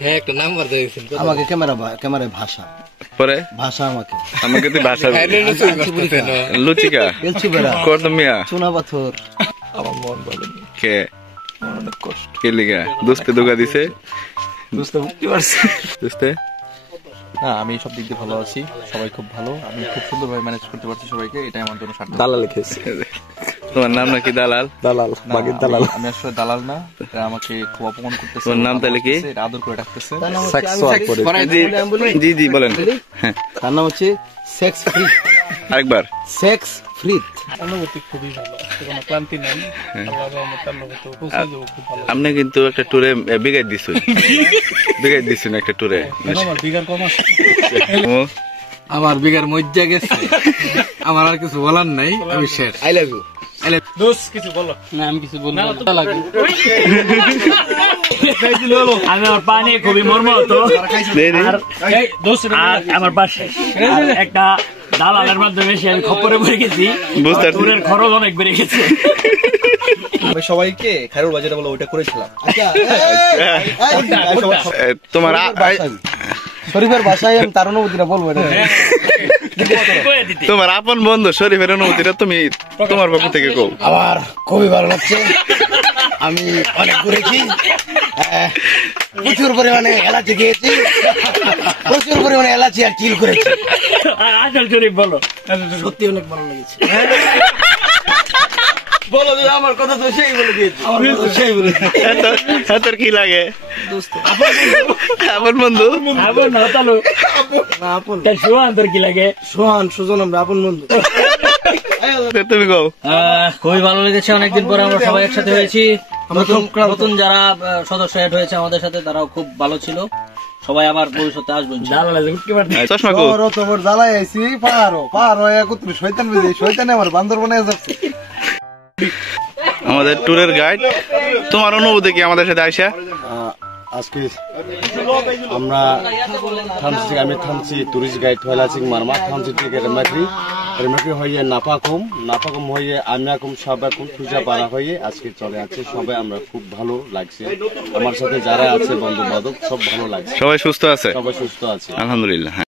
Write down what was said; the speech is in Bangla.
হ্যাঁ একটা নাম্বার দিয়েছেন আমাকে ক্যামেরায় ভাষা পরে ভাষা আমাকে তুই ভাষা লুচিকা কত মিয়া চুনা পাথর আমার মন বলে কে অনেক কষ্ট কে লিগা দোস্তে ধোকা দিছে বুঝতে পারছি দোস্তে না আমি সব দিক দিয়ে ভালো আছি, সবাই খুব ভালো, আমি খুব সুন্দরভাবে ম্যানেজ করতে পারছি সবাইকে, এটাই আমার জন্য সার্থক। দালাল লিখেছে তোমার নাম নাকি দালাল? দালাল বাগের দালাল। আমি আসলে দালাল না, এটা আমাকে খুব অপমান করতেছে। তোর নাম তাহলে কি? এটা আদর করে ডাকতেছে। জি জি বলেন। তার নাম হচ্ছে সেক্স ফ্রি। আরেকবার সেক্স ফ্রি। অনুভূতি খুবই ভালো, কোনো ক্লান্তি নাই। আল্লাহর রহমতে অনুভূতি খুব ভালো। আপনি কিন্তু একটা ট্যুরে বিগাই দিছেন একটা ট্যুরে। আমার বিগার কম আছে, আমার বিগার মজ্জা গেছে, আমার আর কিছু বলার নাই, আমি শেষ। I love you. দোস্ত কিছু বলো। না আমি কিছু বলবো না। আমি আমার পা নিয়ে খুবই মর্মাহত। আমার পাশে একটা দালালের মাধ্যমে আমি খপ্পরে পড়ে গেছি, ট্যুরের খরচ অনেক বেড়ে গেছে। আমি সবাইকে খায়রুল বাজেটা বলে ওইটা করেছিলাম। তোমার শরীফের ভাষায় আমি তার অনুভূতিটা বলবো না। তোমার আপন বন্ধু শরীফের অনুভূতিটা তুমি তোমার পক্ষ থেকে কও। আমার খুবই ভালো লাগছে, আমি অনেক ঘুরেছি, প্রচুর পরিমাণে এলাচি খেয়েছি, প্রচুর পরিমাণে এলাচি আর চিল করেছি। আসল শরীফ বলো। সত্যি অনেক ভালো লেগেছে। বলো আমার কথা তো সেই বলে দিয়েছি। সেই বলেছি। তোর কি লাগে? আপন বন্ধু আপন না তাহলে আপন সোহান, তোর কি লাগে? সোহান সুজন আমরা আপন বন্ধু। তুমি কও। খুবই ভালো লেগেছে, অনেকদিন পরে আমরা সবাই একসাথে হয়েছি। নতুন যারা সদস্য অ্যাড হয়েছে আমাদের সাথে তারাও খুব ভালো ছিল। সবাই আবার ভবিষ্যতে আসবেন। চশমা কো তোর জ্বালাই আইছি পাহাড় একত্রে শয়তান বেজে শয়তানে আমার বান্দর বানায় যাচ্ছে। আমাদের ট্যুরের গাইড, তোমার অনুভূতি কি আমাদের সাথে আইসা? আজকে আমরা আমি থামছি টুরিস্ট গাইড হইলা সিং মারমা থামছি থেকে রেমাকরি হয়ে নাপাকুম হয়ে আমিয়াকুম সাবাকুম পূজা পারা হয়ে আজকে চলে আছে। সবাই আমরা খুব ভালো লাগছে, আমার সাথে যারা আছে বন্ধু বান্ধব সব ভালো লাগছে, সবাই সুস্থ আছে? সবাই সুস্থ আছে আলহামদুলিল্লাহ।